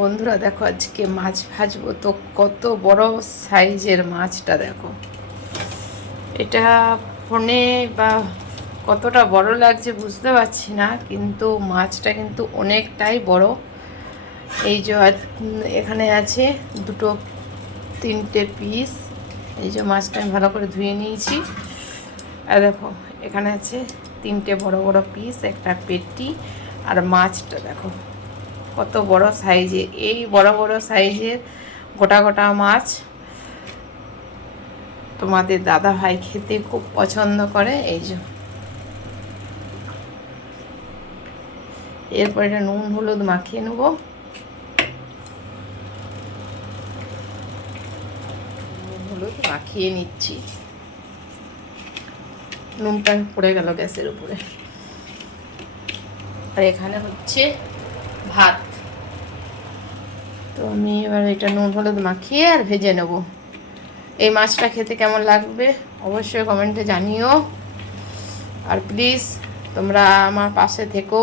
বন্ধুরা দেখো, আজকে মাছ ভাজবো। তো কত বড় সাইজের মাছটা দেখো। এটা ফোনে বা কতটা বড় লাগছে বুঝতে পারছি না, কিন্তু মাছটা কিন্তু অনেকটাই বড়। এই যে এখানে আছে দুটো তিনটে পিস। এই যে মাছটা আমি ভালো করে ধুয়ে নিয়েছি। আর দেখো এখানে আছে তিনটে বড় বড় পিস, একটা পেটি। আর মাছটা দেখো কত বড় সাইজের। এই বড় বড় সাইজের গোটা গোটা মাছ তোমাদের দাদা ভাই খেতে খুব পছন্দ করে। এই যে এরপর এটা নুন হলুদ মাখিয়ে নেব। নুন হলুদ মাখিয়ে নিচ্ছি। নুনটা পড়ে গেল গ্যাসের উপরে। আর এখানে হচ্ছে ভাত। তো আমি এবার এটা নুন হলুদ মাখিয়ে আর ভেজে নেব। এই মাছটা খেতে কেমন লাগবে অবশ্যই কমেন্টে জানিও। আর প্লিজ তোমরা আমার পাশে থেকো,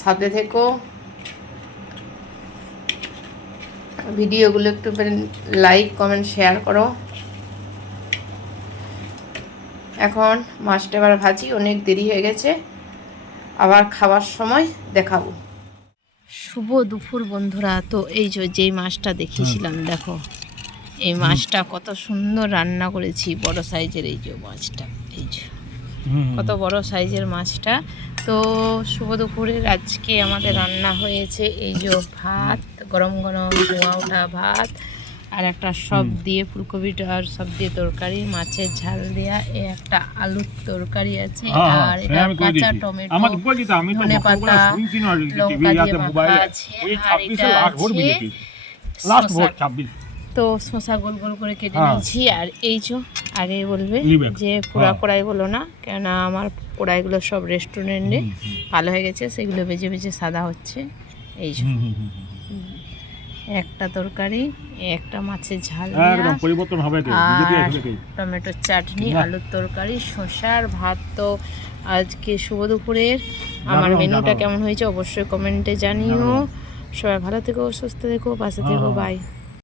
সাথে থেকো। ভিডিওগুলো একটু লাইক কমেন্ট শেয়ার করো। এখন মাছটা এবার ভাজি, অনেক দেরি হয়ে গেছে। আবার খাবার সময় দেখাবো। শুভ দুপুর বন্ধুরা। তো এই যেই মাছটা দেখিয়েছিলাম দেখো, এই মাছটা কত সুন্দর রান্না করেছি। বড় সাইজের এই যে মাছটা, এই যে কত বড় সাইজের মাছটা। তো শুভ দুপুরের আজকে আমাদের রান্না হয়েছে এই যে ভাত, গরম গরম ধোয়া ওঠা ভাত, আর একটা সব দিয়ে ফুলকপিটার সব দিয়ে তরকারি, মাছের ঝাল দেয়া, একটা আলুর তরকারি আছে, আর এটা কাঁচা টমেটো, ধনেপাতা, লঙ্কা দিয়ে মাখা আছে, আর এটা আছে তো শসা গোল গোল করে কেটে নিয়েছি। আর এই যে আগে বলবে যে পোড়া কড়াই বলো না, কেননা আমার কড়াইগুলো সব রেস্টুরেন্টে ভালো হয়ে গেছে, সেগুলো বেজে বেজে সাদা হচ্ছে। এই যে একটা তরকারি, একটা মাছের ঝাল, আর টমেটোর চাটনি, আলুর তরকারি, শসার ভাত। তো আজকে শুভ দুপুরের আমার মেনুটা কেমন হয়েছে অবশ্যই কমেন্টে জানিও। সবাই ভালো থেকো, সুস্থ থেকো, পাশে থেকো, বাই।